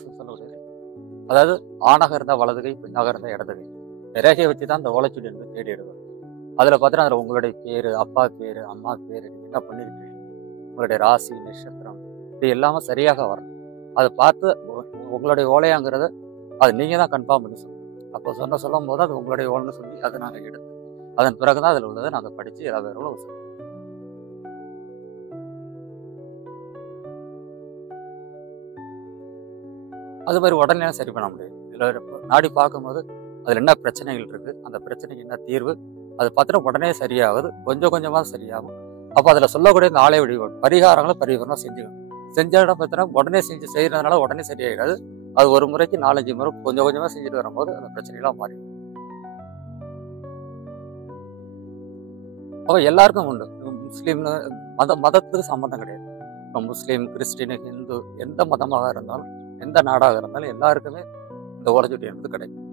சொல்லக்கூடியது. அதாவது ஆணாக இருந்தால் வலது கை, பெண்ணாக இருந்தால் இடது கை. ரேகையை வச்சு தான் அந்த ஓலைச்சுவடி வந்து தேடி எடுக்கும். அதில் பார்த்தீங்கன்னா அதில் உங்களுடைய பேர், அப்பா பேர், அம்மா பேர், நீங்கள் என்ன பண்ணிக்கிட்டு இருக்கீங்க, உங்களுடைய ராசி, நட்சத்திரம், இது எல்லாமே சரியாக வரணும். அதை பார்த்து உங்களுடைய ஓலையாங்கிறத அது நீங்கள் தான் கன்ஃபார்ம் பண்ணி சொல்லணும். அப்போ சொல்லும் போது அது உங்களுடைய ஓலைன்னு சொல்லி அதை நாங்கள் எடுத்து அதன் பிறகு தான் அதில் உள்ளதை நாங்கள் படித்து ஏதாவது சொல்லுவோம். அது மாதிரி உடனே சரி பண்ண முடியும். இதில் நாடி பார்க்கும்போது அதில் என்ன பிரச்சனைகள் இருக்குது, அந்த பிரச்சனைக்கு என்ன தீர்வு, அது பார்த்தீங்கன்னா உடனே சரியாகுது, கொஞ்சம் கொஞ்சமாக சரியாகும். அப்போ அதில் சொல்லக்கூடிய இந்த ஆலய வழிபாடு பரிகாரங்களை பரிகாரம் செஞ்சுக்கணும். செஞ்ச இடம் பார்த்தீங்கன்னா உடனே செய்யறதுனால உடனே சரியாயிடாது. அது ஒரு முறைக்கு 4-5 முறை கொஞ்சம் கொஞ்சமாக செஞ்சுட்டு வரும்போது அந்த பிரச்சனைகளாக மாறி. அப்போ எல்லாருக்கும் உண்டு. முஸ்லீம்னு மதத்துக்கு சம்மந்தம் கிடையாது. இப்போ முஸ்லீம், கிறிஸ்டின், ஹிந்து எந்த மதமாக இருந்தாலும் எந்த நாடாக இருந்தாலும் எல்லாருக்குமே இந்த ஓலைச்சுவடி என்பது கிடைக்கும்.